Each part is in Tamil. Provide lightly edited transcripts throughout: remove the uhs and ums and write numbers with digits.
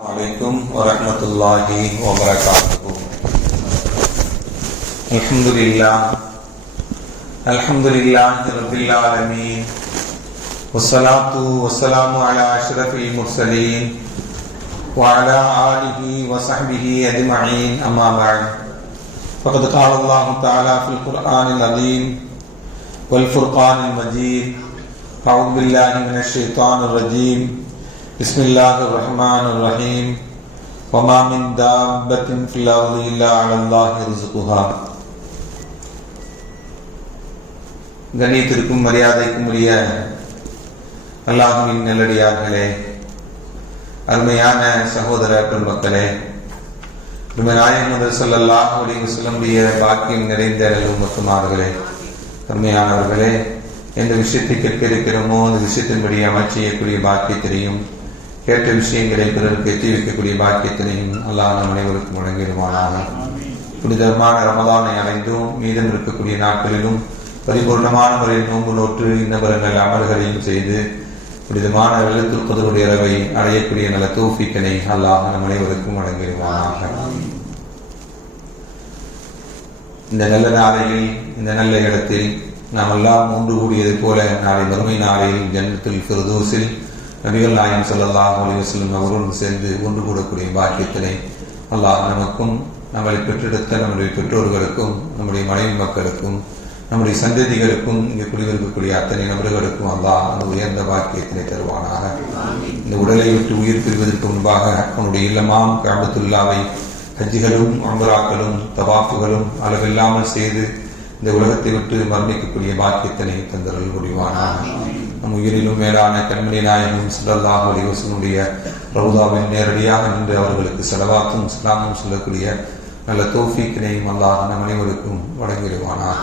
عليكم ورحمة الله وبركاته. الحمد لله رب العالمين والصلاة والسلام على أشرف المرسلين وعلى آله وصحبه أجمعين أما بعد فقد قال الله تعالى في القرآن العظيم والفرقان المجيد أعوذ بالله من الشيطان الرجيم بسم الله الرحمن الرحيم وما من دابة في الأرض إلا على الله رزقها. கண்ணியத்திற்கும் மரியாதைக்கும் உரிய அல்லாஹ்வின் நல்லடியார்களே, அருமையான சகோதர பெருமக்களே, நாயகம் ஸல்லல்லாஹு அலைஹி வஸல்லம் பாக்கியம் நிறைந்த உம்மத்துமார்களே, அருமையானவர்களே, எந்த விஷயத்தை கேட்க இருக்கிறோமோ அந்த விஷயத்தின்படி அமல் செய்யக்கூடிய பாக்கியத்தினையும் கேட்ட விஷயங்களை பிறருக்கு எட்டி வைக்கக்கூடிய பாக்கியத்தினையும் அல்லாஹ் நம் அனைவருக்கும் வழங்கிடுவானாக. புனிதமான ரமதானை அடைந்தும் மீதம் இருக்கக்கூடிய நாட்களிலும் பரிபூர்ணமான முறையில் நோன்பு நோற்று இன்னபரங்கள் அமல்களையும் செய்து புனிதமான வெள்ளத்துல் கத்ருடைய இரவை அடையக்கூடிய நல்ல தௌஃபீக்கினை அல்லாஹ் நம் அனைவருக்கும் வழங்கிடுவானாக. இந்த நல்ல நாளையில் இந்த நல்ல இடத்தில் நாம் எல்லாம் ஒன்று கூடியது போல நாளை மறுமை நாளையில் ஜன்னத்துல் ஃபிர்தௌஸில் நபிகள் நாயகம் ஸல்லல்லாஹு அலைஹி வஸல்லம் அவரோடு சேர்ந்து ஒன்று கூடக்கூடிய பாக்கியத்தினை அல்லாஹ் நமக்கும் நம்மளை பெற்றெடுத்த நம்முடைய பெற்றோர்களுக்கும் நம்முடைய மனைவி மக்களுக்கும் நம்முடைய சந்ததிகளுக்கும் இங்கே குடியிருக்கக்கூடிய அத்தனை நபர்களுக்கும் அல்லாஹ் அந்த உயர்ந்த பாக்கியத்தினை தருவானாக. இந்த உடலை விட்டு உயிர் பெறுவதற்கு முன்பாக அவனுடைய இல்லமாம் கஅபத்துல்லாவை ஹஜ்ஜிகளும் உம்ராக்களும் தவாஃபுகளும் அளவில்லாமல் செய்து இந்த உலகத்தை விட்டு மரணிக்கக்கூடிய பாக்கியத்தினை தந்தருள் புரிவானாக. நம் உயிரிலும் மேலான கண்மணி நாயகம் ஸல்லல்லாஹு அலைஹி வஸல்லம் ரவுதாவில் நேரடியாக நின்று அவர்களுக்கு ஸலவாத்தும் ஸலாமும் சொல்லக்கூடிய நல்ல தௌஃபீக்கினையும் அல்லாஹ் நம் அனைவருக்கும் வழங்கிடுவானாக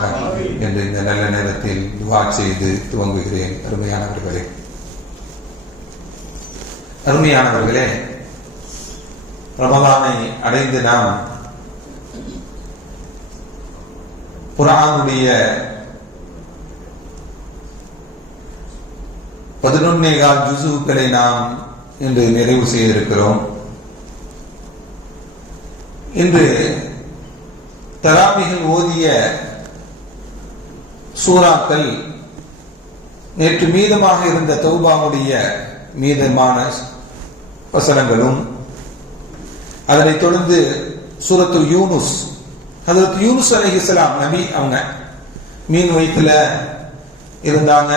என்று இந்த நல்ல நேரத்தில் துஆ செய்து துவங்குகிறேன். அருமையானவர்களே, ரமலானை அடைந்து நாம் குர்ஆனுடைய 11 ஜுஸுக்களை நாம் இன்று நிறைவு செய்திருக்கிறோம். இன்று தராபிகள் ஓதிய சூறாக்கள் நேற்று மீதமாக இருந்த தௌபாவுடைய மீதமான வசனங்களும், அதனைத் தொடர்ந்து சூரத்து யூனுஸ், ஹஜ்ரத் யூனுஸ் அலைஹிஸ்ஸலாம் நபி அவங்க மீன் வயிற்றுல இருந்தாங்க.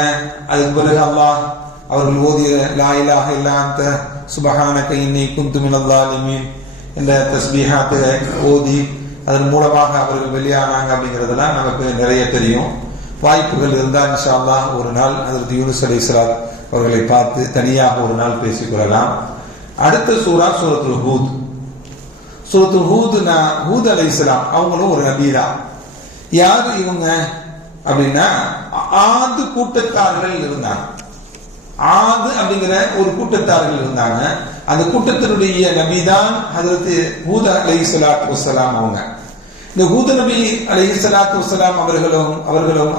அதுக்கு பிறகு அல்லாஹ் அவர்கள் ஓதிய லா இலாஹ இல்லா அன்த சுப்ஹானக இன்னி குன்து மினல் ஸாலிமீன் என்ற தஸ்பீஹாத்தை ஓதி அதன் மூலமாக அவர்கள் வெளியானாங்க அப்படிங்கிறதெல்லாம் நமக்கு நிறைய தெரியும். வாய்ப்புகள் இருந்தால் இன்ஷா அல்லாஹ் ஒரு நாள் ஹஜ்ரத் யூனுஸ் அலைஹிஸ்ஸலாம் அவர்களை பார்த்து தனியாக ஒரு நாள் பேசிக்கொள்ளலாம். அடுத்த சூரா சூரத்துல் ஹூத். சூரத்துல் ஹூத் அலைஹிஸ்ஸலாம் அவங்களும் ஒரு நபி தான். யாரு இவங்க அப்படின்னா, ஆது கூட்டத்தார்கள் இருந்தாங்க. ஆது அப்படிங்கிற ஒரு கூட்டத்தார்கள் இருந்தாங்க. அந்த கூட்டத்தினுடைய நபிதான் ஹஜ்ரத் ஹூத் அலைஹிஸ்ஸலாத்து வஸ்ஸலாம் அவங்க. இந்த ஹூத் நபி அலைஹிஸ்ஸலாத்து வஸ்ஸலாம் அவர்களும்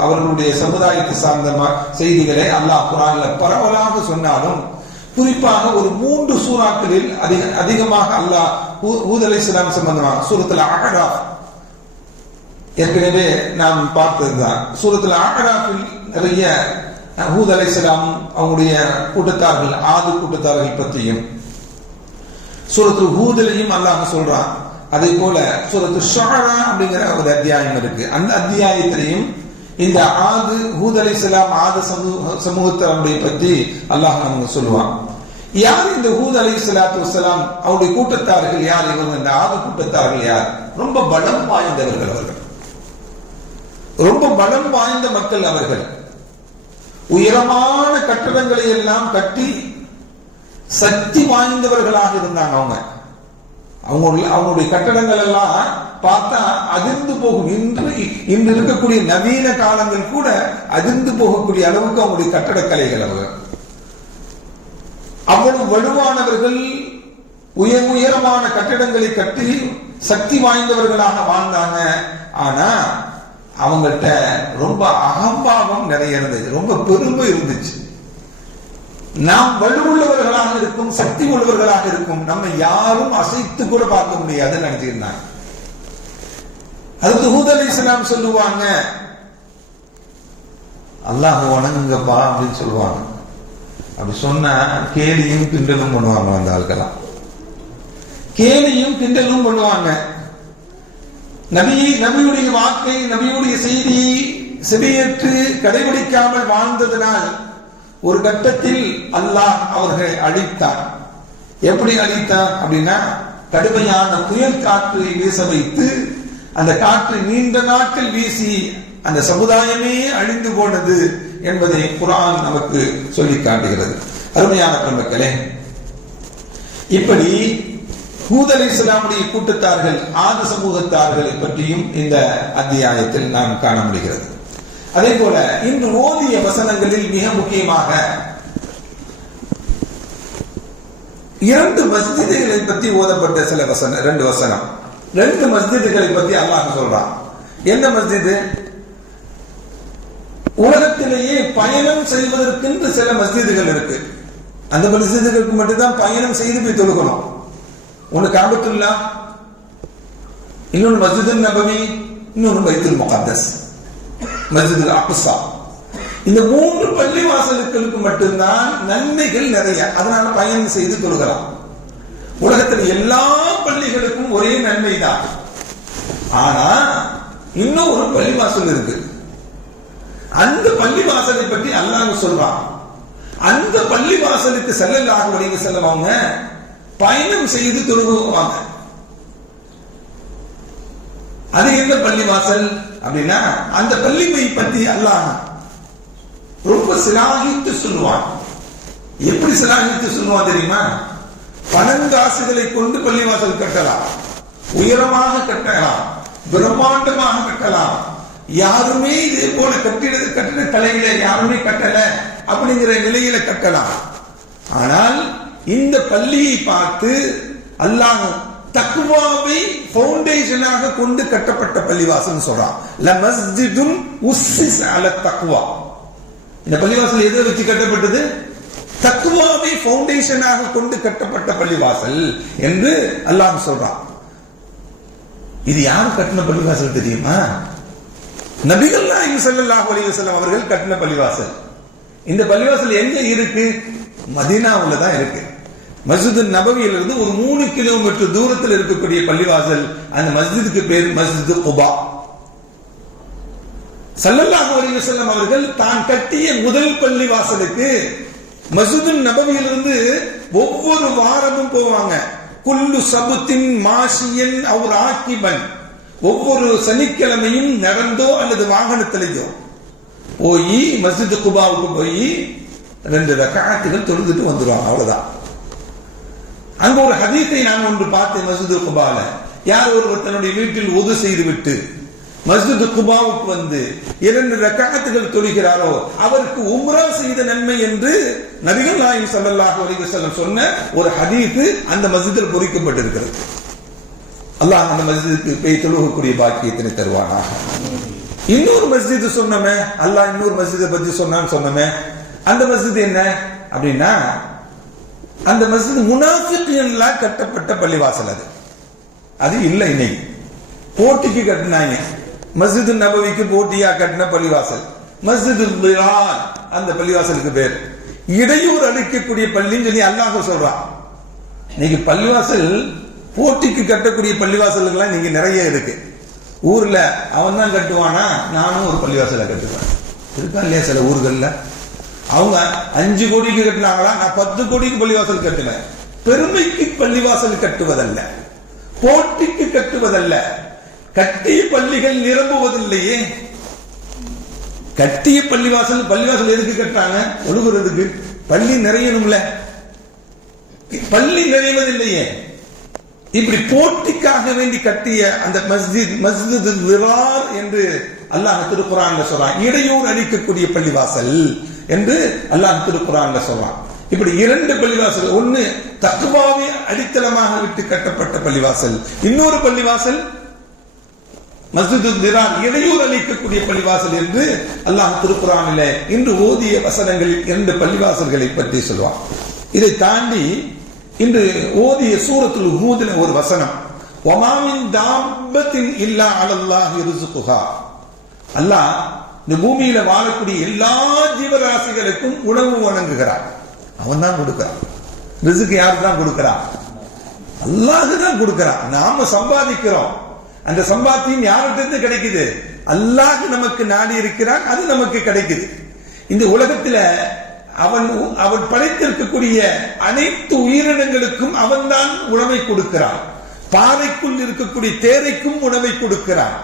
அவர்களுடைய சமுதாயத்தை சார்ந்த செய்திகளை அல்லாஹ் குர்ஆன்ல பரவலாக சொன்னாலும் குறிப்பாக ஒரு 3 சூறாக்களில் அதிகமாக அல்லாஹ் ஹூத் அலைஹிஸ்ஸலாம் சம்பந்தமாக சூரத்துல் அஅராஃப் ஏற்கனவே நாம் பார்த்ததுதான். சூரத்துல் அஅராஃபில் நிறைய ஹூத் அலைஹிஸ்ஸலாம் அவங்களுடைய கூட்டத்தார்கள் ஆது கூட்டத்தார்கள் பற்றியும், சூரத்துல் ஹூத்லையும் அல்லாஹ் சொல்றான். அதே போல சூரத்துல் ஷுஆரா அப்படிங்கிற ஒரு அத்தியாயம் இருக்கு. அந்த அத்தியாயத்திலையும் இந்த ஆது ஹூத் அலைஹிஸ்ஸலாம் ஆது சமூகத்தினருடைய பற்றி அல்லாஹ் நமக்கு சொல்லுவான். யார் இந்த ஹூத் அலைஹிஸ்ஸலாத்து வஸ்ஸலாம் அவருடைய கூட்டத்தார்கள் யார்? இவங்க இந்த ஆது கூட்டத்தார்கள் யார்? ரொம்ப பலம் வாய்ந்தவர்கள் அவர்கள், ரொம்ப பலம் வாய்ந்த மக்கள் அவர்கள். உயரமான கட்டடங்களை எல்லாம் கட்டி சக்தி வாய்ந்தவர்களாக இருந்தாங்க. அவங்களுடைய கட்டடங்கள் எல்லாம் பார்த்தா அதிர்ந்து போகும். இன்று இருக்கக்கூடிய நவீன காலங்கள் கூட அதிர்ந்து போகக்கூடிய அளவுக்கு அவங்களுடைய கட்டடக்கலைகள் அவர்கள் அவ்வளவு வலுவானவர்கள். உயரமான கட்டிடங்களை கட்டி சக்தி வாய்ந்தவர்களாக வாழ்ந்தாங்க. ஆனா அவங்கள்ட்ட ரொம்ப அகம்பாவம் நிறைய இருந்துச்சு, ரொம்ப பெருமை இருந்துச்சு. நாம் வலுவுள்ளவர்களாக இருக்கும், சக்தி உள்ளவர்களாக இருக்கும், நம்ம யாரும் அசைத்து கூட பார்க்க முடியாதுன்னு நினைச்சிருந்தாங்க. அதுக்கு ஹூத் அலைஹிஸ்ஸலாம் சொல்லுவாங்க, அல்லாஹ் வணங்குங்கப்பா அப்படின்னு சொல்லுவாங்க. அப்படி சொன்னா கேலியும் கிண்டலும் பண்ணுவாங்க. அந்த ஆட்கள்லாம் கேலியும் கிண்டலும் பண்ணுவாங்க. நபியுடைய வாக்கை, நபியுடைய செய்தியை செவியேற்று கடைபிடிக்காமல் வாழ்ந்ததனால் ஒரு கட்டத்தில் அல்லாஹ் அவர்களை அழித்தார். எப்படி அழித்தார் அப்படின்னா, கடுமையான புயல் காற்றை வீச வைத்து அந்த காற்று நீண்ட நாட்கள் வீசி அந்த சமுதாயமே அழிந்து போனது என்பதை குர்ஆன் நமக்கு சொல்லி காட்டுகிறது. அருமையான பெருமக்களே, இப்படி ஹூத் அலைஹிஸ்ஸலாமுடைய கூட்டத்தார்கள், ஆது சமூகத்தார்களை பற்றியும் இந்த அத்தியாயத்தில் நாம் காண முடிகிறது. அதே போல இன்று ஓதிய வசனங்களில் மிக முக்கியமாக 2 மஸ்ஜிதுகளை பற்றி ஓதப்பட்ட சில வசனம், 2 வசனம், 2 மஸ்ஜிதுகளை பற்றி அல்லாஹ் சொல்றான். என்ன மஸ்ஜிது? உலகத்திலேயே பயணம் செய்வதற்கென்று சில மஸ்ஜிதுகள் இருக்கு. அந்த மஸ்ஜிதுகளுக்கு மட்டும்தான் பயணம் செய்து போய் தொழுகணும். ஒன்னு காபத்துல்லா, இன்னொன்னு மஸ்ஜிதுன் நபவி, இன்னொன்னு பைத்துல் முகத்தஸ், மஸ்ஜிதுல் அக்ஸா. இந்த 3 பள்ளி வாசலுக்கு மட்டும்தான் நன்மைகள் நிறைய. அதனால பயணம் செய்து தொழுகலாம். உலகத்தில் எல்லா பள்ளிகளுக்கும் ஒரே நன்மை தான். ஆனா இன்னும் ஒரு பள்ளிவாசல் இருக்கு. அந்த பள்ளிவாசலை பற்றி அல்லாஹ் சொல்றான். அந்த பள்ளிவாசலுக்கு ஸல்லல்லாஹு அலைஹி வஸல்லம் அவங்க பயணம் செய்து தொழுகுவாங்க. அது என்ன பள்ளிவாசல் அப்படின்னா, அந்த பள்ளியை பற்றி அல்லாஹ் ரொம்ப சிலாகித்து சொல்லுவான். எப்படி சிலாகித்து சொல்லுவான் தெரியுமா? பணங்காசுகளை கொண்டு பள்ளிவாசல் கட்டலாம், உயரமாக கட்டலாம், பிரம்மாண்டமாக கட்டலாம். யாருமே இதே போல கட்டிட கலையில யாருமே கட்டல அப்படிங்கிற நிலையில கட்டலாம். ஆனால் இந்த பள்ளியை பார்த்து அல்லாஹ் தக்வாவை ஃபவுண்டேஷனாக கொண்டு கட்டப்பட்ட பள்ளிவாசல் சொல்றான். லமஸ்ஜிதுன் உஸ்ஸிஸ அல தக்வா. இந்த பள்ளிவாசல் எதை வச்சு கட்டப்பட்டது? தக்வாவை ஃபவுண்டேஷனாக கொண்டு கட்டப்பட்ட பள்ளிவாசல் என்று அல்லாஹ் சொல்றான். இது யார் கட்டின பள்ளிவாசல் தெரியுமா? நபிகள் நாயகம் ஸல்லல்லாஹு அலைஹி வஸல்லம் அவர்கள் கட்டின பள்ளிவாசல். இந்த பள்ளிவாசல் எங்க இருக்கு? மதீனாவுல தான் இருக்கு. மஸ்ஜிது நபவியிலிருந்து ஒரு 3 கிலோமீட்டர் தூரத்தில் இருக்கக்கூடிய பள்ளிவாசல். அந்த மஸ்ஜிதுக்கு பேர் மஸ்ஜிது குபா. ஸல்லல்லாஹு அலைஹி வஸல்லம் அவர்கள் தான் கட்டிய முதல் பள்ளிவாசலுக்கு மஸ்ஜிது நபவியிலிருந்து ஒவ்வொரு வாரமும் போவாங்க. குல்லு சபுத்தின் மாஷியன் அவர் ஆக்கிபன். ஒவ்வொரு சனிக்கிழமையும் நடந்தோ அல்லது வாகனத்திலேயோ போய் மஸ்ஜிது குபாவுக்கு போய் 2 ரக்அத்துகள் தொழுதுட்டு வந்துருவாங்க. அவ்வளவுதான். அங்க ஒரு ஹதீஸை நான் ஒன்று பார்த்தேன். மஸ்ஜிது குபால யார் ஒருவர் தன்னுடைய வீட்டில் உது செய்து விட்டு மஸ்ஜிது குபாவுக்கு வந்து 2 ரக்அத்துகள் தொழுகிறாரோ அவருக்கு உம்ரா செய்த நன்மை என்று நபிகள் நாயகம் ஸல்லல்லாஹு அலைஹி வஸல்லம் சொன்ன ஒரு ஹதீஸ் அந்த மஸ்ஜிதில் பொறிக்கப்பட்டிருக்கிறது. அல்லாஹ் அந்த மஸ்ஜிதுக்கு போய் தொழுகக்கூடிய பாக்கியத்தினை தருவானாக. இன்னொரு மஸ்ஜிது சொன்னமே, அல்லாஹ் இன்னொரு மஸ்ஜிதை பத்தி சொன்னமே, அந்த மஸ்ஜித் என்ன அப்படின்னா, அந்த மஸ்ஜித் முனாஃபிகீன்லாம் கட்டப்பட்ட பள்ளிவாசல். அது இல்லை. இன்னைக்கு போட்டிக்கு கட்டினாங்க. மஸ்ஜிது நபவிக்கு போட்டியா கட்டின பள்ளிவாசல் மஸ்ஜிது திரார். அந்த பள்ளிவாசலுக்கு பேர் இடையூறு அளிக்கக்கூடிய பள்ளின்னு சொல்லி அல்லாஹ் சொல்றான். இன்னைக்கு பள்ளிவாசல் போட்டிக்கு கட்டக்கூடிய பள்ளிவாசல்கள் நீங்க நிறைய இருக்கு. ஊர்ல அவன் தான் கட்டுவானா, நானும் ஒரு பள்ளிவாசலை கட்டுவேன். இருக்கா இல்லையா? சில ஊர்கள்ல அவங்க 5 கோடிக்கு கட்டினாங்களா, நான் 10 கோடிக்கு பள்ளிவாசல் கட்டுவேன். பெருமைக்கு பள்ளிவாசல் கட்டுவதல்ல, போட்டிக்கு கட்டுவதல்ல. கட்டிய பள்ளிகள் நிரம்புவதில்லையே. கட்டிய பள்ளிவாசல் எதுக்கு கட்டாங்க? ஒழுகுறதுக்கு. பள்ளி நிறையணும்ல, பள்ளி நிறைவதில்லையே. இப்படி போட்டிக்காக வேண்டி கட்டிய அந்த மஸ்ஜிது விரார் என்று அல்லாஹ் திருக்குர்ஆன்ல சொல்றான். இடையூறு அளிக்கக்கூடிய பள்ளிவாசல் என்று அல்லாஹ் திருக்குர்ஆன்ல சொல்றான். இப்படி 2 பள்ளிவாசல். ஒன்னு தக்வாவை அடித்தளமாக விட்டு கட்டப்பட்ட பள்ளிவாசல், இன்னொரு பள்ளிவாசல் மஸ்ஜிதுல் திரார் இடையூறு அளிக்கக்கூடிய பள்ளிவாசல் என்று அல்லாஹ் திருக்குர்ஆனிலே இன்று ஓதிய வசனங்கள் 2 பள்ளிவாசல்களை பற்றி சொல்வான். இதை தாண்டி இன்று ஓதிய சூரத்துல் ஹூத்ல ஒரு வசனம், வமா மின் தாப்பத்தின் இல்லா அலல்லாஹி ரிஸ்குஹா. அல்லாஹ் இந்த பூமியில வாழக்கூடிய எல்லா ஜீவராசிகளுக்கும் உணவு வழங்குகிறார். அவன் தான் கொடுக்கிறான். ரிஸ்க் யாருக்கு தான் கொடுக்கிறான்? அல்லாஹ் தான் கொடுக்கிறான். நாம சம்பாதிக்கிறோம். அந்த சம்பாத்தியம் யார்கிட்ட கிடைக்குது? அல்லாஹ் நமக்கு நாடி இருக்கிறான், அது நமக்கு கிடைக்குது. இந்த உலகத்துல அவன் படைத்திருக்கக்கூடிய அனைத்து உயிரினங்களுக்கும் அவன் தான் உணவை கொடுக்கிறான். பாறைக்குள் இருக்கக்கூடிய தேரைக்கும் உணவை கொடுக்கிறான்.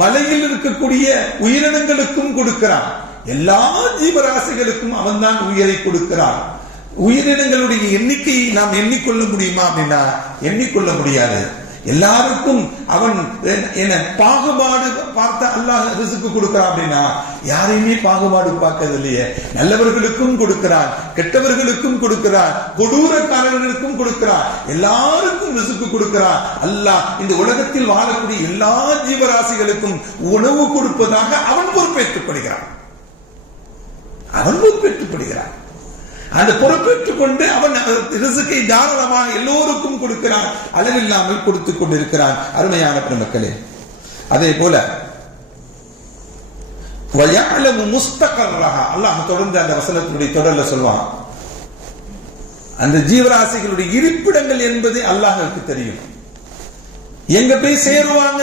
மலையில் இருக்கக்கூடிய உயிரினங்களுக்கும் கொடுக்கிறான். எல்லா ஜீவராசிகளுக்கும் அவன் தான் உயிரை கொடுக்கிறான். உயிரினங்களுடைய எண்ணிக்கையை நாம் எண்ணிக்கொள்ள முடியுமா அப்படின்னா எண்ணிக்கொள்ள முடியாது. எல்லாருக்கும் அவன் என்ன பாகுபாடு பார்த்த அல்லாஹ் ரிஸ்க் கொடுக்கிறான் அப்படின்னா யாரையுமே பாகுபாடு பார்க்கறது இல்லையே. நல்லவர்களுக்கும் கொடுக்கிறான், கெட்டவர்களுக்கும் கொடுக்கிறான், கொடூரக்காரர்களுக்கும் கொடுக்கிறான், எல்லாருக்கும் ரிஸ்க் கொடுக்கிறான். அல்லாஹ் இந்த உலகத்தில் வாழக்கூடிய எல்லா ஜீவராசிகளுக்கும் உணவு கொடுப்பதாக அவன் பொறுப்பேற்றுக் கொள்கிறான். அந்த பொறுப்பேற்றுக் கொண்டு அவன் ரிஸ்கை தாராளமாக எல்லோருக்கும் கொடுக்கிறான், அளவில்லாமல் கொடுத்துக் கொண்டிருக்கிறான். அருமையான பெருமக்களே, அதே போல அல்லாஹ் தொடர்ந்து அந்த வசனத்தினுடைய தொடர்ல சொல்வான், அந்த ஜீவராசிகளுடைய இருப்பிடங்கள் என்பது அல்லாஹ்வுக்கு தெரியும். எங்க போய் சேருவாங்க,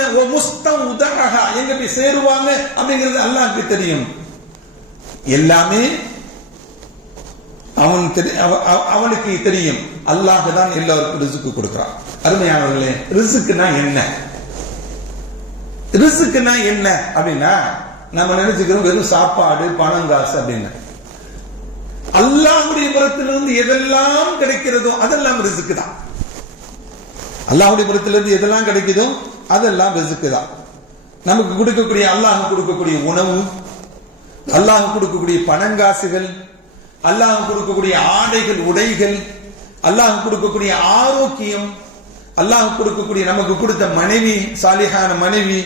எங்க போய் சேருவாங்க அப்படிங்கிறது அல்லாஹ்வுக்கு தெரியும். எல்லாமே அவனுக்கு தெரியும். அல்லாஹ் தான் எல்லாருக்கும் ரிஸ்க் கொடுக்கிறான். அருமையானவர்களே, ரிஸ்க்னா என்ன? ரிஸ்க்னா என்ன அப்படின்னா நம்ம நினைச்சுக்கிறோம் வெறும் சாப்பாடு, பணம், காசு அப்படின்னு. அல்லாஹ்வுடைய புறத்திலிருந்து எதெல்லாம் கிடைக்கிறதோ அதெல்லாம் ரிஸ்க் தான். அல்லாஹ்வுடைய புறத்திலிருந்து எதெல்லாம் கிடைக்குதோ அதெல்லாம் ரிஸ்க் தான். நமக்கு கொடுக்கக்கூடிய அல்லாஹ் கொடுக்கக்கூடிய உணவு, அல்லாஹ் கொடுக்கக்கூடிய பணங்காசுகள், அல்லாஹ் கொடுக்கக்கூடிய ஆடைகள், உடைகள், அல்லாஹ் கொடுக்கக்கூடிய ஆரோக்கியம், அல்லாஹ் கொடுக்கக்கூடிய நமக்கு கொடுத்த மனைவி, சாலிஹான மனைவி,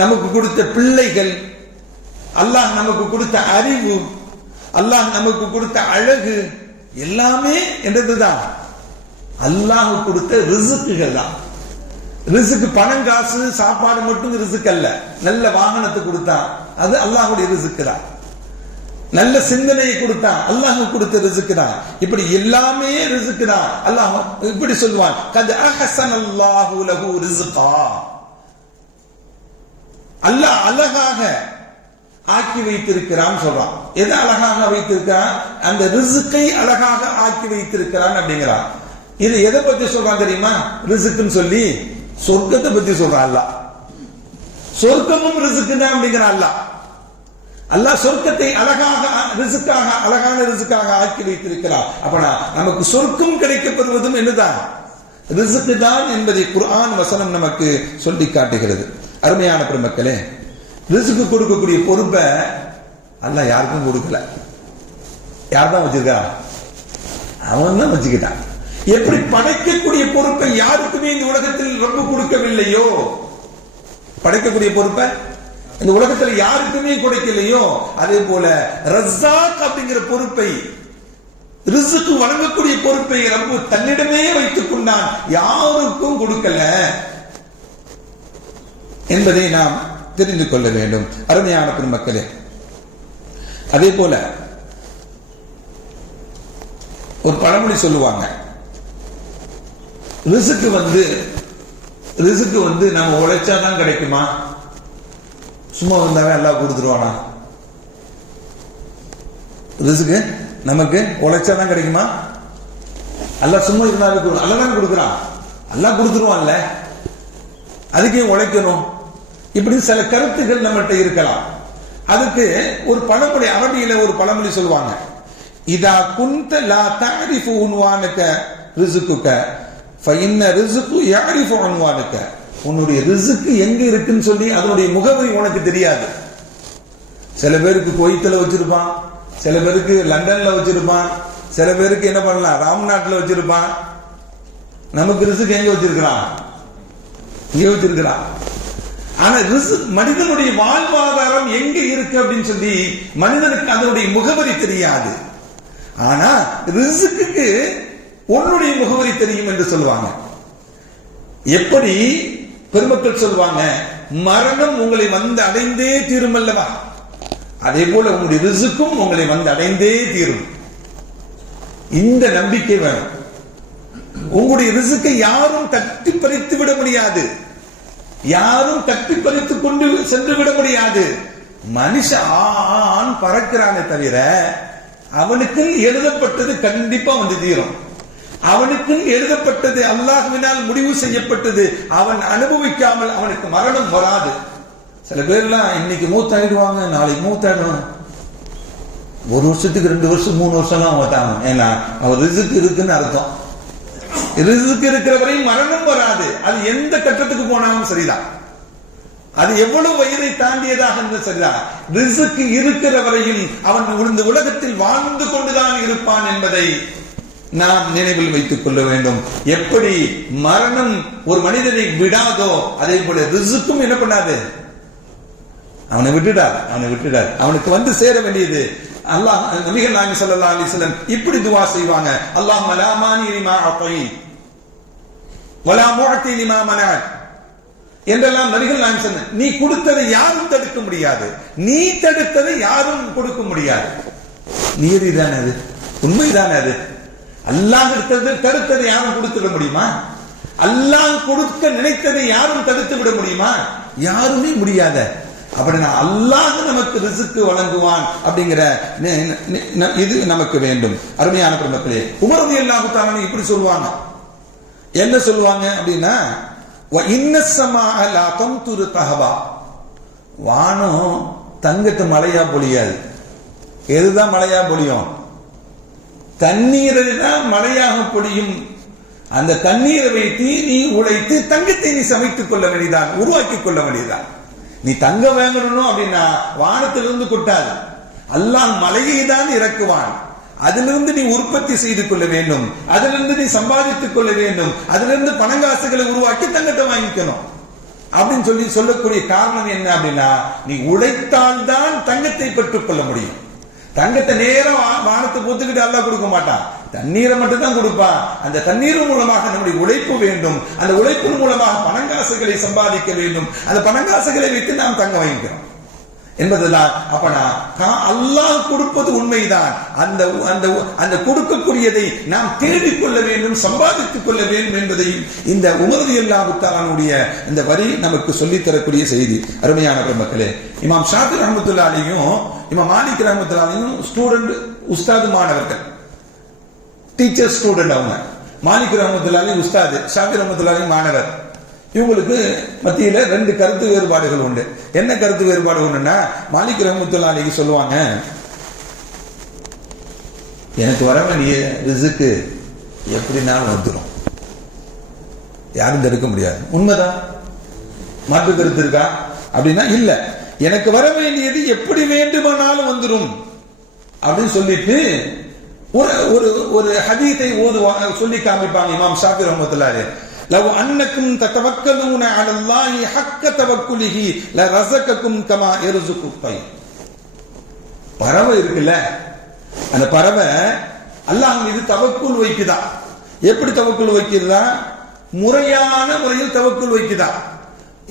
நமக்கு கொடுத்த பிள்ளைகள், அல்லாஹ் நமக்கு கொடுத்த அறிவு, அல்லாஹ் நமக்கு கொடுத்த அழகு, எல்லாமே என்றதுதான் அல்லாஹ் கொடுத்த ரிஸ்க்குகள் தான். ரிஸ்க் பணம், காசு, சாப்பாடு மட்டும் ரிஸ்க் அல்ல. நல்ல வாகனத்தை கொடுத்தான், அது அல்லாஹ்வுடைய ரிஸ்க் தான். நல்ல சிந்தனையை கொடுத்தான், அல்லாஹ் கொடுத்த ரிஸ்க் தான். இப்படி எல்லாமே ரிஸ்க் தான். அல்லாஹ் இப்படி சொல்வான், கத் அஹ்ஸனல்லாஹு லஹு ரிஸ்கா. அல்லாஹ் அழகாக ஆக்கி வைத்திருக்கிறான் சொல்றான். எது அழகாக வைத்திருக்கிறான்? அந்த ரிஸ்கை அழகாக ஆக்கி வைத்திருக்கிறான் அப்படிங்கிறான். இது எதை பத்தி சொல்றான் தெரியுமா? ரிஸ்க்னு சொல்லி சொர்க்கத்தை பத்தி சொல்றான். அல்லாஹ் சொர்க்கமும் ரிஸ்க் தான் அப்படிங்கிறான். அல்லாஹ் சொர்க்கத்தை அழகாக ரிஸ்காக, அழகான ரிஸ்காக ஆக்கி வைத்திருக்கிறார். அப்பனா நமக்கு சொர்க்கம் கிடைக்கப்படுவதும் என்னதான்? ரிஸ்க் தான் என்பதை குர்ஆன் வசனம் நமக்கு சொல்லி காட்டுகிறது. அருமையான பெருமக்களே, ரிஸ்க் கொடுக்கக்கூடிய பொறுப்பை அல்லாஹ் யாருக்கும் கொடுக்கல. யார் தான் வச்சிருக்கான்? அவன் தான் வச்சுக்கிட்டான். எப்படி படைக்கக்கூடிய பொறுப்பை யாருக்குமே இந்த உலகத்தில் ரொம்ப கொடுக்கவில்லையோ, படைக்கக்கூடிய பொறுப்பை இந்த உலகத்தில் யாருக்குமே கொடுக்கலையோ, அதே போல ரஸாக் அப்படிங்கிற பொறுப்பை, ரிஸ்க் வழங்கக்கூடிய பொறுப்பை ரப்பு தன்னிடமே வைத்துக் கொண்டான், யாருக்கும் கொடுக்கல என்பதை நாம் தெரிந்து கொள்ள வேண்டும். அருமையான பெருமக்களே, அதே போல ஒரு பழமொழி சொல்லுவாங்க, ரிஸ்க் வந்து நம்ம உழைச்சாதான் கிடைக்குமா, சும்மா வந்தாவே அல்லாஹ் கொடுத்துருவானா? ரிஸ்க் நமக்கு உழைச்சாதான் கிடைக்குமா? அல்லாஹ் சும்மா இருந்தாவே அல்லாஹ் தான் கொடுக்குறான், அல்லாஹ் கொடுத்துருவான்ல, அதுக்கே உழைக்கணும். இப்படி சில கருத்துக்கள் நம்மகிட்ட இருக்கலாம். அதுக்கு ஒரு பழமொழி, அரபியில ஒரு பழமொழி சொல்லுவாங்க, இதா குன்த லா தஅரிஃபு உன்வானக ரிஸ்குக ஃபஇன்ன ரிஸ்கு யஅரிஃபு உன்வானக. உன்னுடைய ரிஸ்க் எங்க இருக்குன்னு சொல்லி அதனுடைய முகவரி உனக்கு தெரியாது. சில பேருக்கு குவைத்தில் வச்சிருப்பான், சில பேருக்கு லண்டன்ல வச்சிருப்பான், சில பேருக்கு என்ன பண்ணலாம் ராம்நாட்டில் வச்சிருப்பான். நமக்கு ரிஸ்க் எங்க வச்சிருக்கிறான்? இங்க வச்சிருக்கிறான். ஆனா மனிதனுடைய வாழ்வாதாரம் எங்க இருக்கு அப்படின்னு சொல்லி மனிதனுக்கு அதனுடைய முகவரி தெரியாது. ஆனா ரிஸ்க்குக்கு உன்னுடைய முகவரி தெரியும் என்று சொல்லுவாங்க. எப்படி பெருமக்கள் சொல்லுவாங்க, மரணம் உங்களை வந்து அடைந்தே தீரும் அல்லவா, அதே போல உங்களுடைய ரிஸ்க்கும் உங்களை வந்து அடைந்தே தீரும். இந்த நம்பிக்கை வேணும். உங்களுடைய ரிஸ்க்கை யாரும் தட்டி பறித்து விட முடியாது, யாரும் தட்டி பறித்து கொண்டு சென்று விட முடியாது. மனுஷன் பறக்கிறானே தவிர அவனுக்கு எழுதப்பட்டது கண்டிப்பா வந்து தீரும். அவனுக்கு எழுதப்பட்டது அல்லாஹ்வினால் முடிவு செய்யப்பட்டது அவன் அனுபவிக்காமல் அவனுக்கு மரணம் வராது. சில பேர்லாம் இன்னைக்கு மூத்தாயிடுவாங்க, நாளைக்கு மூத்தாயிடுவாங்க, 1 வருஷத்துக்கு 2 வருஷம் 3 வருஷம் தான் மூத்தாங்க. ஏன்னா அவர் ரிஸ்க் இருக்குன்னு அர்த்தம். ரிஸ்க் இருக்கிற வரையும் மரணம் வராது. அது எந்த கட்டத்துக்கு போனாலும் சரிதான், அது எவ்வளவு வயதை தாண்டியதாக இருந்தாலும் சரிதான். ரிஸ்க் இருக்கிற வரையும் அவன் இந்த உலகத்தில் வாழ்ந்து கொண்டுதான் இருப்பான் என்பதை நாம் நினைவில் வைத்துக் கொள்ள வேண்டும். எப்படி மரணம் ஒரு மனிதனை விடாதோ அதே போல ரிஸ்க்கும் என்ன பண்ணாது, அவனை விட்டுடார். அவனுக்கு வந்து சேர வேண்டியது. அல்லாஹ் நபிகள் நாயகம் ஸல்லல்லாஹு அலைஹி வஸல்லம் இப்படி துஆ செய்வாங்க, அல்லாஹும்ம லா மானி லிமா அதைத் வலா முஅதி லிமா மனஅத் என்றெல்லாம் நபிகள் நாயகம் சொன்னாங்க. நீ கொடுத்ததை யாரும் தடுக்க முடியாது, நீ தடுத்ததை யாரும் கொடுக்க முடியாது. நீதிதானே அது, உண்மைதானே அது. அல்லாஹ் தடுத்ததை யாரும் கொடுத்து விட முடியுமா? அல்லாஹ் கொடுக்க நினைத்ததை யாரும் தடுத்து விட முடியுமா? யாருமே முடியாத. அப்படின்னா அல்லாஹ் நமக்கு ரிஸ்க் வழங்குவான் அப்படிங்கிற இது நமக்கு வேண்டும். அருமையான பெருமக்களே, உமர் ரலியல்லாஹு தஆலா இப்படி சொல்லுவாங்க. என்ன சொல்லுவாங்க அப்படின்னா, வானம் தங்கத்து மழையா பொழியாது. எதுதான் மழையா பொழியும்? தண்ணீரை தான் மழையாக பொழியும். அந்த தண்ணீரை வைத்து நீ உழைத்து தங்கத்தை நீ சமைத்துக் கொள்ள வேண்டியதான், உருவாக்கி கொள்ள வேண்டியதான். நீ தங்கம் வாங்கணும் அப்படின்னா வானத்திலிருந்து கொட்டாது, அல்லாஹ் மலையை தான் இறக்குவான். அதிலிருந்து நீ உற்பத்தி செய்து கொள்ள வேண்டும், அதிலிருந்து நீ சம்பாதித்துக் கொள்ள வேண்டும், அதிலிருந்து பணங்காசுகளை உருவாக்கி தங்கத்தை வாங்கிக்கணும் அப்படின்னு சொல்லக்கூடிய காரணம் என்ன அப்படின்னா, நீ உழைத்தால் தான் தங்கத்தை பெற்றுக் கொள்ள முடியும். தங்கத்தை நேரம் வானத்தை பொத்துக்கிட்டு அல்லாஹ் கொடுக்க மாட்டான், தண்ணீரை மட்டும் தான் கொடுப்பான். அந்த தண்ணீர் மூலமாக நம்முடைய உழைப்பு வேண்டும், அந்த உழைப்பின் மூலமாக பணங்காசுகளை சம்பாதிக்க வேண்டும், அந்த பணங்காசுகளை வைத்து நாம் தங்க வாங்கிக்கிறோம் என்பதுதான். அப்பனா அல்லாஹ் கொடுப்பது உண்மைதான். அந்த அந்த அந்த கொடுக்கக்கூடியதை நாம் தேடிக்கொள்ள வேண்டும், சம்பாதித்துக் கொள்ள வேண்டும் என்பதையும் இந்த உமர் ரலியல்லாஹு தஆலாவுடைய இந்த வரி நமக்கு சொல்லித் தரக்கூடிய செய்தி. அருமையான பெருமக்களே, இமாம் ஷாஃபி ரஹ்மத்துல்லாஹி அலைஹியும் இமாம் மாலிக் ரஹ்மத்துல்லாஹி அலைஹியும் ஸ்டூடெண்ட், உஸ்தாது மாணவர்கள், டீச்சர் ஸ்டூடெண்ட். அவங்க மாலிக் ரஹ்மத்துல்லாஹி அலைஹி உஸ்தாது, ஷாஃபி ரஹ்மத்துல்லாஹி அலைஹி மாணவர். இவங்களுக்கு மத்தியில 2 கருத்து வேறுபாடுகள் உண்டு. என்ன கருத்து வேறுபாடு உண்டுன்னா, மாலிக் ரஹ்மத்துல்லாஹி அலைஹி சொல்லுவாங்க, எனக்கு வர வேண்டிய ரிஸ்க் எப்படினாலும் வந்துடும், யாரும் தடுக்க முடியாது. உண்மைதான், மாற்று கருத்து இருக்கா அப்படின்னா இல்ல, எனக்கு வர வேண்டியது எப்படி வேண்டுமானாலும் வந்துடும் அப்படின்னு சொல்லிட்டு ஒரு ஹதீஸை சொல்லி காமிப்பாங்க இமாம் ஷாஃபி ரஹ்மத்துல்லாஹி அலைஹி. லவ் அன்னக்கும் ததவக்கலூன அலல்லாஹி ஹக்க தவக்குலிஹி லரஸகக்கும் கமா யர்ஸுகு தைர். பறவை இருக்குல்ல, அந்த பறவை அல்லாஹ் மீது தவக்குல் வைக்குதா. எப்படி தவக்குல் வைக்கிறதா? முறையான முறையில் தவக்குல் வைக்குதா.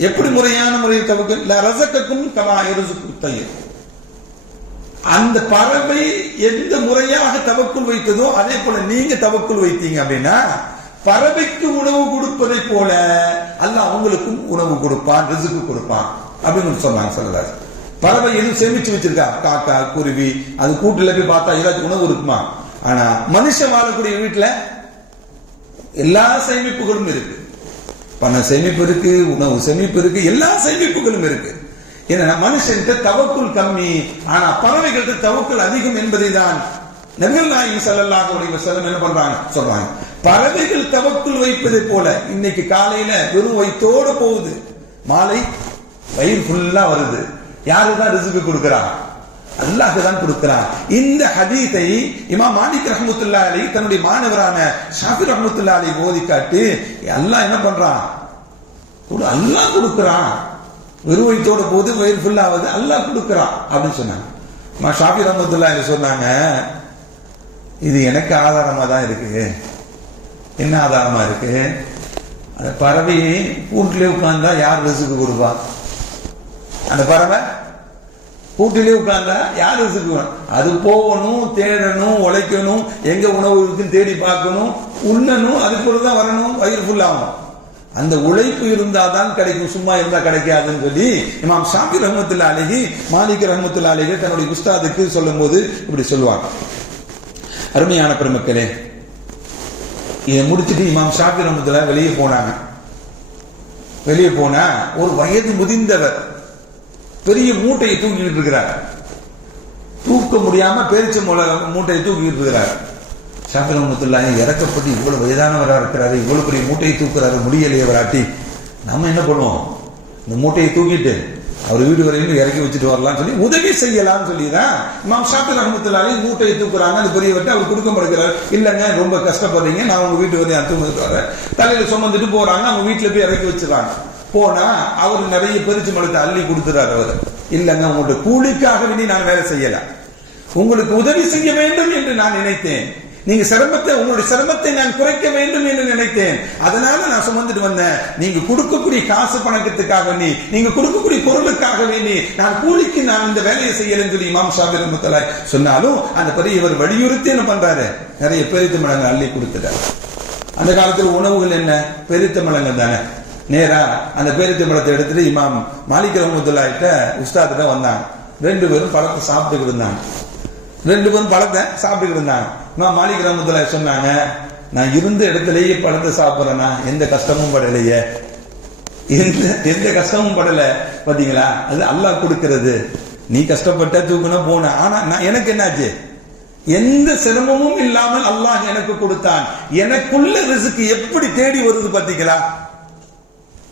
எப்படி முறையான முறையில் தவக்குல்? லரஸகக்கும் கமா யர்ஸுகு தைர். அந்த பறவை எந்த முறையாக தவக்குல் வைத்ததோ அதே போல நீங்க தவக்குல் வைத்தீங்க அப்படின்னா, பறவைக்கு உணவு கொடுப்பதை போல அல்லாஹ் அவங்களுக்கும் உணவு கொடுப்பான், ரிஸ்க் கொடுப்பான் அப்படின்னு சொன்னாங்க ஸல்லல்லாஹு. பறவை எதுவும் சேமிச்சு வச்சிருக்கா? காக்கா, குருவி, அது கூட்டுல போய் பார்த்தா எல்லாத்துக்கும் உணவு இருக்குமா? ஆனா மனுஷன் வாழக்கூடிய வீட்டுல எல்லா சேமிப்புகளும் இருக்கு. பண சேமிப்பு இருக்கு, உணவு சேமிப்பு இருக்கு, எல்லா சேமிப்புகளும் இருக்கு. ஏன்னா மனுஷன்கிட்ட தவக்குல் கம்மி, ஆனா பறவைகள்கிட்ட தவக்குல் அதிகம் என்பதை தான் நபிகள் நாயகம் ஸல்லல்லாஹு அலைஹி வஸல்லம் என்ன பண்றாங்க சொல்றாங்க. பறவைகள் தவக்குல் வைப்பதை போல இன்னைக்கு காலையில வெறும் வயிற்றோடு போகுது, மாலை வயிறு ஃபுல்லா வருது. யாருதான் ரிஸ்க் கொடுக்கிறான்? அல்லாஹ் தான் கொடுக்கிறான். இந்த ஹதீஸை இமாம் மாலிக் ரஹ்மத்துல்லாஹி அலைஹி தன்னுடைய மாணவரான ஷாஃபி ரஹ்மத்துல்லாஹி அலைஹி ஓதி காட்டி, அல்லாஹ் என்ன பண்றான்? அல்லாஹ் கொடுக்கிறான், வெறும் வயிற்றோட போது வயிறு ஃபுல் ஆகுது, அல்லாஹ் கொடுக்குறான் அப்படின்னு சொன்னாங்க. ஷாஃபி ரஹ்மத்துல்லாஹி சொன்னாங்க, இது எனக்கு ஆதாரமா தான் இருக்கு. என்ன ஆதாரமா இருக்கு? அந்த பறவை கூட்டிலே உட்கார்ந்தா யார் ரிசுக்கு கொடுப்பா? அந்த பறவை கூட்டிலே உட்கார்ந்தா யார் ரிசுக்கு? அது போகணும், தேடணும், உழைக்கணும், எங்க உணவு இருக்குன்னு தேடி பார்க்கணும், உண்ணணும், அதுக்கு தான் வரணும், வயிறு ஃபுல் ஆகும். அந்த உழைப்பு இருந்தாதான் கிடைக்கும், சும்மா இருந்தா கிடைக்காதுன்னு சொல்லி இமாம் ஷாஃபி ரஹ்மத்துல்லாஹி அலைஹி, மாலிக் ரஹ்மத்துல்லாஹி அலைஹி தன்னுடைய உஸ்தாதுக்கு சொல்லும் போது இப்படி சொல்லுவாங்க. அருமையான பெருமக்களே, இதை முடிச்சுட்டு இமாம் ஷாஃபி ரஹ்மத்துல்லாஹி வெளியே போனாங்க. வெளியே போனா ஒரு வயது முதிர்ந்தவர் பெரிய மூட்டையை தூக்கிட்டு இருக்கிறார். தூக்க முடியாம பேரிச்ச மூட்டையை தூக்கிட்டு இருக்கிறார். ஷாஃபி ரஹ்மத்துல்லாஹி இறக்கப்பட்டு இவ்வளவு வயதானவரா இருக்கிறாரு, இவ்வளவு பெரிய மூட்டையை தூக்குறாரு, முடியலையே வராட்டி நம்ம என்ன பண்ணுவோம்? இந்த மூட்டையை தூக்கிட்டு அவர் வீடு வரையிலும் இறக்கி வச்சுட்டு வரலாம்னு சொல்லி உதவி செய்யலாம்னு சொல்லிதான் இமாம் ஷாஃபி ரஹ்மத்துல்லாஹி மூட்டையை தூக்குறாங்க. அந்த பெரிய வெட்ட அவர் கொடுக்க மாட்டேங்கிறார். இல்லைங்க, ரொம்ப கஷ்டப்படுறீங்க, நான் உங்க வீட்டு வரையும் தூங்கிட்டு வரேன். தலையில சுமந்துட்டு போறாங்க. அவங்க வீட்டுல போய் இறக்கி வச்சிடறாங்க. போனா அவர் நிறைய பெருச்சு மலத்தை அள்ளி கொடுத்துறாரு. அவர் இல்லைங்க, உங்களுடைய கூலிக்காக வேண்டி நான் வேலை செய்யல, உங்களுக்கு உதவி செய்ய வேண்டும் என்று நான் நினைத்தேன். நீங்க சிரமத்தை, உங்களுடைய சிரமத்தை நான் குறைக்க வேண்டும் என்று நினைத்தேன். அதனால நான் சுமந்துட்டு வந்தேன். நீங்க கொடுக்கக்கூடிய காசு பணக்கத்துக்காக வேண்டி, நீங்க கொடுக்கக்கூடிய பொருளுக்காக வேண்டி நான் கூலிக்கு நான் இந்த வேலையை செய்யலன்னு சொல்லி இமாம் ஷாஃபி ரஹ்மத்துல்லாஹி சொன்னாலும் அந்த பெரியவர் வலியுறுத்தி என்ன பண்றாரு? நிறைய பெரித்த மலங்கள் அள்ளி கொடுத்துட்டாரு. அந்த காலத்தில் உணவுகள் என்ன? பெரித்த மலங்கள் தானே. நேரா அந்த பேரித்த மலத்தை எடுத்துட்டு இமாம் மாலிக் ரஹ்மத்துல்லாஹி உஸ்தாத் தான் வந்தாங்க. 2 பேரும் பழத்தை சாப்பிட்டுக்கிட்டு இருந்தாங்க. 2 பேரும் பழத்தை சாப்பிட்டுக்கிட்டு இருந்தாங்க. இமாம் மாலிக் ரஹ்மத்துல்லாஹி சொன்னாங்க, நான் இருந்த இடத்துலயே பழத்தை சாப்பிட்றேன்னா எந்த கஷ்டமும் படலையே, எந்த கஷ்டமும் படல. பாத்தீங்களா, அது அல்லாஹ் கொடுக்கிறது. நீ கஷ்டப்பட்ட தூக்குனா போன, ஆனா நான் எனக்கு என்னாச்சு? எந்த சிரமமும் இல்லாமல் அல்லாஹ் எனக்கு கொடுத்தான். எனக்குள்ள ரிஸ்க் எப்படி தேடி வருது பாத்தீங்களா?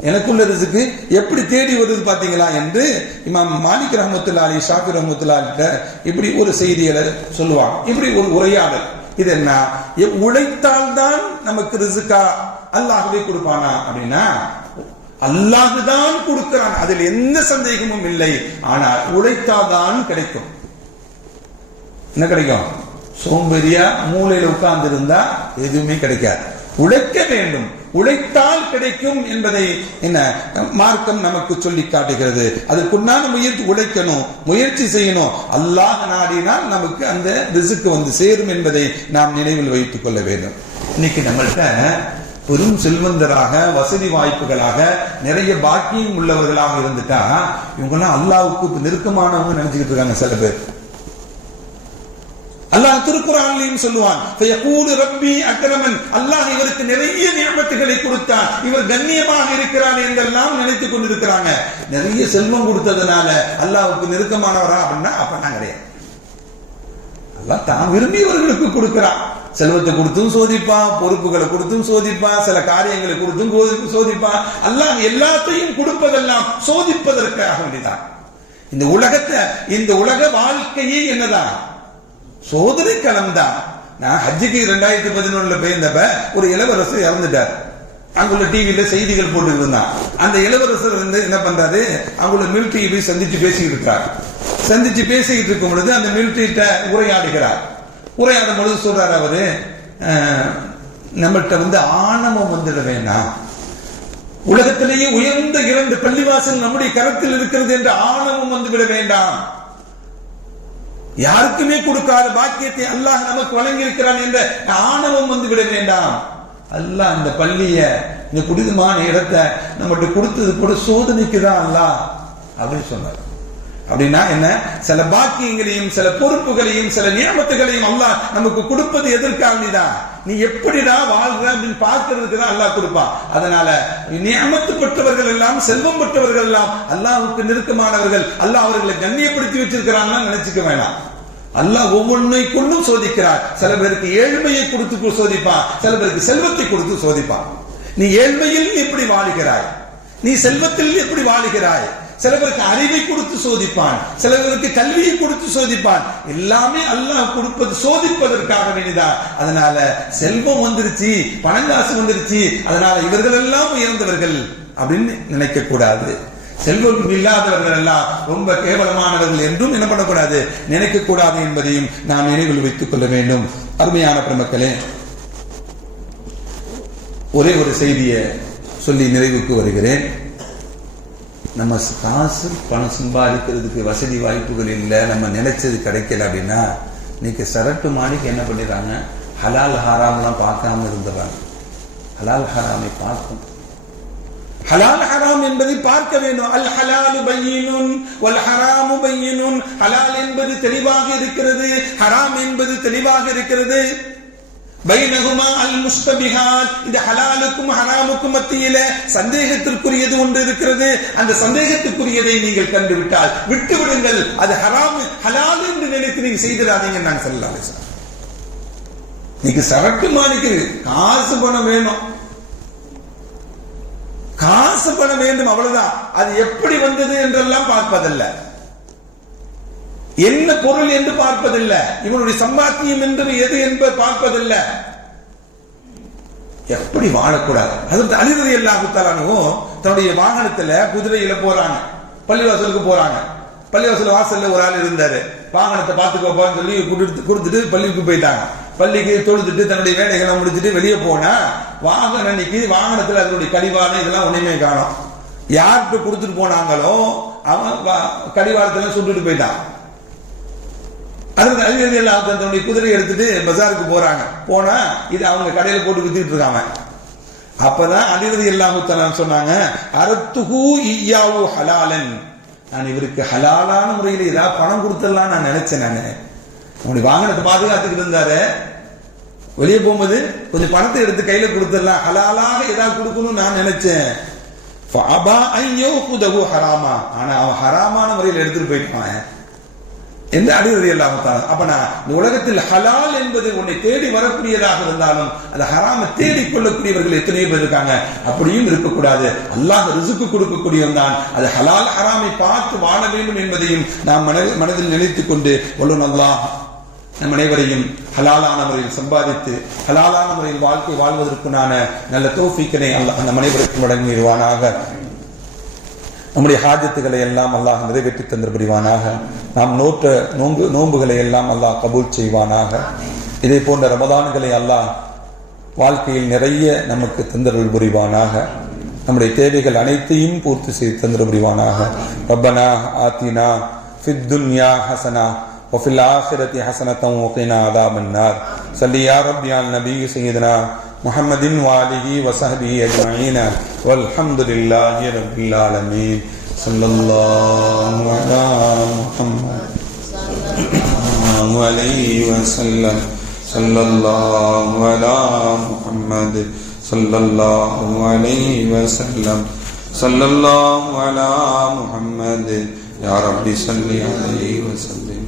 எனக்குள்ள ரிஸ்க் எப்படி தேடி வருது பாத்தீங்களா என்று இமாம் மாலிக் ரஹ்மத்துல்லாஹி அலைஹி, ஷாஃபி ரஹ்மத்துல்லாஹி இப்படி ஒரு செய்தியை சொல்லுவாங்க. இப்படி ஒரு உரையாடல். இது என்ன? உழைத்தால் தான் நமக்கு ரிஸ்கா அல்லாஹ்வே கொடுப்பானா அப்படின்னா, அல்லாஹ் தான் கொடுக்கிறான், அதில் எந்த சந்தேகமும் இல்லை. ஆனால் உழைத்தாதான் கிடைக்கும். என்ன கிடைக்கும்? சோம்பேறியா மூலையில உட்கார்ந்து இருந்தா எதுவுமே கிடைக்காது. உழைக்க வேண்டும், உழைத்தால் கிடைக்கும் என்பதை என்ன மார்க்கம் நமக்கு சொல்லி காட்டுகிறது. அதற்குண்டான முயற்சி, உழைக்கணும், முயற்சி செய்யணும். அல்லாஹ் நாடினால் நமக்கு அந்த ரிஸ்க் வந்து சேரும் என்பதை நாம் நினைவில் வைத்துக் கொள்ள வேண்டும். இன்னைக்கு நம்மள்கிட்ட பெரும் செல்வந்தராக, வசதி வாய்ப்புகளாக, நிறைய பாக்கியம் உள்ளவர்களாக இருந்துட்டா இவங்கெல்லாம் அல்லாஹ்வுக்கு நெருக்கமானவங்க நினைச்சுக்கிட்டு இருக்காங்க சில பேர். அல்லாஹ் திருக்குர்ஆனிலும் சொல்லுவான், ஃபயகூலு ரப்பி அக்ரமன், அல்லாஹ் இவருக்கு நிறைய நியமத்துகளை கொடுத்தான், இவர் கண்ணியமாக இருக்கிறார் என்றெல்லாம் நினைத்துக் கொண்டிருக்கிறாங்க. நிறைய செல்வம் கொடுத்ததுனால அல்லாஹ்வுக்கு நெருக்கமானவரா அப்படின்னா அப்ப கிடையாது. அல்லாஹ் தான் விரும்பியவர்களுக்கு கொடுக்கிறான். செல்வத்தை கொடுத்தும் சோதிப்பான், பொறுப்புகளை கொடுத்தும் சோதிப்பான், சில காரியங்களை கொடுத்தும் சோதிப்பான். அல்லாஹ் எல்லாத்தையும் கொடுப்பதெல்லாம் சோதிப்பதற்காக வேண்டிதான். இந்த உலகத்தை, இந்த உலக வாழ்க்கையே என்னதான் சோதனை களம்தான். நான் ஹஜ்ஜுக்கு 2011 போயிருந்தப்ப ஒரு இளவரசர் இறந்துட்டார். அங்குள்ள டிவியில செய்திகள் போட்டு இருந்தான். அந்த இளவரசர் வந்து என்ன பண்றாரு, அங்குள்ள மிலிட்டரியை போய் சந்திச்சு பேசிக்கிட்டு இருக்கிறார். சந்திச்சு பேசிக்கிட்டு இருக்கும் பொழுது அந்த மிலிட்டரிட்ட உரையாடுகிறார். உரையாடும் பொழுது சொல்றாரு அவரு, நம்மள்கிட்ட வந்து ஆணவம் வந்துட வேண்டாம், உலகத்திலேயே உயர்ந்த 2 பள்ளிவாசல் நம்முடைய கரத்தில் இருக்கிறது என்ற ஆணவம் வந்து விட வேண்டாம், யாருக்குமே கொடுக்காத பாக்கியத்தை அல்லாஹ் நமக்கு வழங்கி இருக்கிறான் என்ற ஆணவம் வந்து விட வேண்டாம். அல்லாஹ் இந்த பள்ளிய, இந்த புனிதமான இடத்தை நம்மகிட்ட கொடுத்தது கூட சோதனைக்கு தான் அல்லாஹ் அப்படின்னு சொன்னார். அப்படின்னா என்ன? சில பாக்கியங்களையும், சில பொறுப்புகளையும், சில நியமத்துகளையும் அல்லாஹ் நமக்கு கொடுப்பது எதற்காகதான்? நீ எப்படிடா வாழ்ற அப்படின்னு பார்க்கிறதுக்கு தான் அல்லாஹ் கொடுப்பான். அதனால நியமத்து பெற்றவர்கள் எல்லாம், செல்வம் பெற்றவர்கள் எல்லாம் அல்லாஹ்வுக்கு நெருக்கமானவர்கள், அல்லாஹ் அவர்களை கண்ணியப்படுத்தி வச்சிருக்கிறான்னு நினைச்சுக்க வேண்டாம். அல்லாஹ் ஒவ்வொன்றை கொண்டும் சோதிக்கிறார். சில பேருக்கு ஏழ்மையை கொடுத்து சோதிப்பான், சில பேருக்கு செல்வத்தை கொடுத்து சோதிப்பான். நீ ஏழ்மையில் எப்படி வாழுகிறாய், நீ செல்வத்தில் எப்படி வாழுகிறாய், சில பேருக்கு அறிவை கொடுத்து சோதிப்பான், சில பேருக்கு கல்வியை கொடுத்து சோதிப்பான். எல்லாமே அல்லாஹ் கொடுப்பது சோதிப்பதற்காக வேண்டிதான். அதனால செல்வம் வந்துருச்சு, பணங்காசு வந்துருச்சு, அதனால இவர்கள் எல்லாம் உயர்ந்தவர்கள் அப்படின்னு நினைக்க கூடாது. செல்வம் இல்லாதவர்கள் எல்லாம் ரொம்ப கேவலமானவர்கள் என்றும் என்ன பண்ணக்கூடாது, நினைக்க கூடாது என்பதையும் நாம் நினைவில் வைத்துக் கொள்ள வேண்டும். அருமையான பெருமக்களே, ஒரே ஒரு செய்தியை சொல்லி நிறைவுக்கு வருகிறேன். நம்ம காசு பணம் சம்பாதிக்கிறதுக்கு வசதி வாய்ப்புகள் இல்லை, நம்ம நினைச்சது கிடைக்கல அப்படின்னா இன்னைக்கு சரட்டு மாடிக்கு என்ன பண்ணிடுறாங்க, ஹலால் ஹராம்லாம் பார்க்காம இருந்துடுறாங்க. ஹலால் ஹராமை பார்க்கும், ஹலால் ஹராம் என்பதை பார்க்க வேண்டும். அல் ஹலாலு பையினுன் வல் ஹராமு பையினுன். ஹலால் என்பது தெளிவாக இருக்கிறது, ஹராம் என்பது தெளிவாக இருக்கிறது. பைனஹுமா அல் முஸ்தபிஹாத். இந்த ஹலாலுக்கும் ஹராமுக்கும் மத்தியில சந்தேகத்திற்குரியது ஒன்று இருக்கிறது. அந்த சந்தேகத்திற்குரியதை நீங்கள் கண்டுவிட்டால் விட்டு விடுங்கள். அது ஹராம் ஹலால் என்று நினைத்து நீங்க செய்திடாதீங்க. நான் ஸல்லல்லாஹு அலைஹி வஸல்லம். நீங்க சரக்கு மாணிக்குது, காசு பணம் வேணும், காசு பணம் வேண்டும், அவ்வளவுதான். அது எப்படி வந்தது என்றெல்லாம் பார்ப்பதல்ல, என்ன பொருள் என்று பார்ப்பதில்லை, இவனுடைய சம்பாத்தியம் என்று எது என்பது பார்ப்பதில்லை. எப்படி வாழக்கூடாது. அது அலி ரலியல்லாஹு தஆலா அன்ஹு தன்னுடைய வாகனத்துல குதிரையில போறாங்க, பள்ளிவாசலுக்கு போறாங்க. பள்ளிவாசல் வாசல்ல ஒரு ஆள் இருந்தாரு, வாகனத்தை பார்த்துக்கோப்பான்னு சொல்லி கொடுத்துட்டு பள்ளிக்கு போயிட்டாங்க. பள்ளிக்கு தொழுதுட்டு தன்னுடைய வேலைகளை முடிச்சுட்டு வெளியே போனா வாகனம் அன்னைக்கு வாகனத்துல அதனுடைய கடிவாளம் இதெல்லாம் ஒண்ணுமே காணோம். யார்கிட்ட கொடுத்துட்டு போனாங்களோ அவன் கடிவாளத்துல சுட்டுட்டு போயிட்டான். தன்னுடைய குதிரை எடுத்துட்டு பஜாருக்கு போறாங்க. போனா இது அவங்க கடையில போட்டு வித்துட்டு இருக்காங்க. அப்பதான் அலி ரலியல்லாஹு தஆலா சொன்னாங்க, அரத்துஹு இய்யாஹு ஹலாலன். நான் இவருக்கு ஹலாலான முறையில் ஏதாவது பணம் கொடுத்துடலாம் நான் நினைச்சேன். நானு அவனுடைய வாகனத்தை பாதுகாத்துக்கிட்டு இருந்தாரு, வெளியே போகும்போது கொஞ்சம் பணத்தை எடுத்து கையில கொடுத்துடலாம், ஹலாலாக ஏதாவது கொடுக்கணும்னு நான் நினைச்சேன். ஹராமா. ஆனா அவன் ஹராமான முறையில் எடுத்துட்டு போயிட்டான். எந்த அலி ரலியல்லாஹு தஆலா. அப்ப நான் இந்த உலகத்தில் ஹலால் என்பது உன்னை தேடி வரக்கூடியதாக இருந்தாலும் அந்த ஹராமை தேடிக் கொள்ளக்கூடியவர்கள் எத்தனையோ பேர் இருக்காங்க. அப்படியும் இருக்கக்கூடாது. அல்லாஹ் ரிஸ்க் கொடுக்கக்கூடியவன் தான். அது ஹலால் ஹராமை பார்த்து வாழ வேண்டும் என்பதையும் நாம் மனதில் நினைத்துக் கொண்டு வல்லோன் அல்லாஹ் நம் அனைவரையும் ஹலாலான முறையில் சம்பாதித்து ஹலாலான முறையில் வாழ்க்கை வாழ்வதற்குனான நல்ல தௌஃபீக்கினை அல்லாஹ் நம் அனைவருக்கும் வழங்கிடுவானாக. நம்முடைய ஹாஜத்துகளை எல்லாம் அல்லாஹ் நிறைவேற்றி தந்து புரிவானாக. நாம் நோன்புகளை எல்லாம் அல்லாஹ் கபூல் செய்வானாக. இதே போன்ற ரமதான்களை அல்லாஹ் வாழ்க்கையில் நிறைய நமக்கு தந்தருள் புரிவானாக. நம்முடைய தேவைகள் அனைத்தையும் பூர்த்தி செய்து தந்து புரிவானாக. ரப்பனா ஆத்தினா ஃபித் துன்யா ஹஸனா وفي الآخرة حسنة وقنا عذاب النار. صلي يا رب على النبي سيدنا محمد وآله وصحبه أجمعين والحمد لله رب العالمين. صلى الله على محمد عليه وسلم. صلى الله على محمد صلى الله عليه وسلم. صلى الله على محمد. يا رب صل عليه وسلم.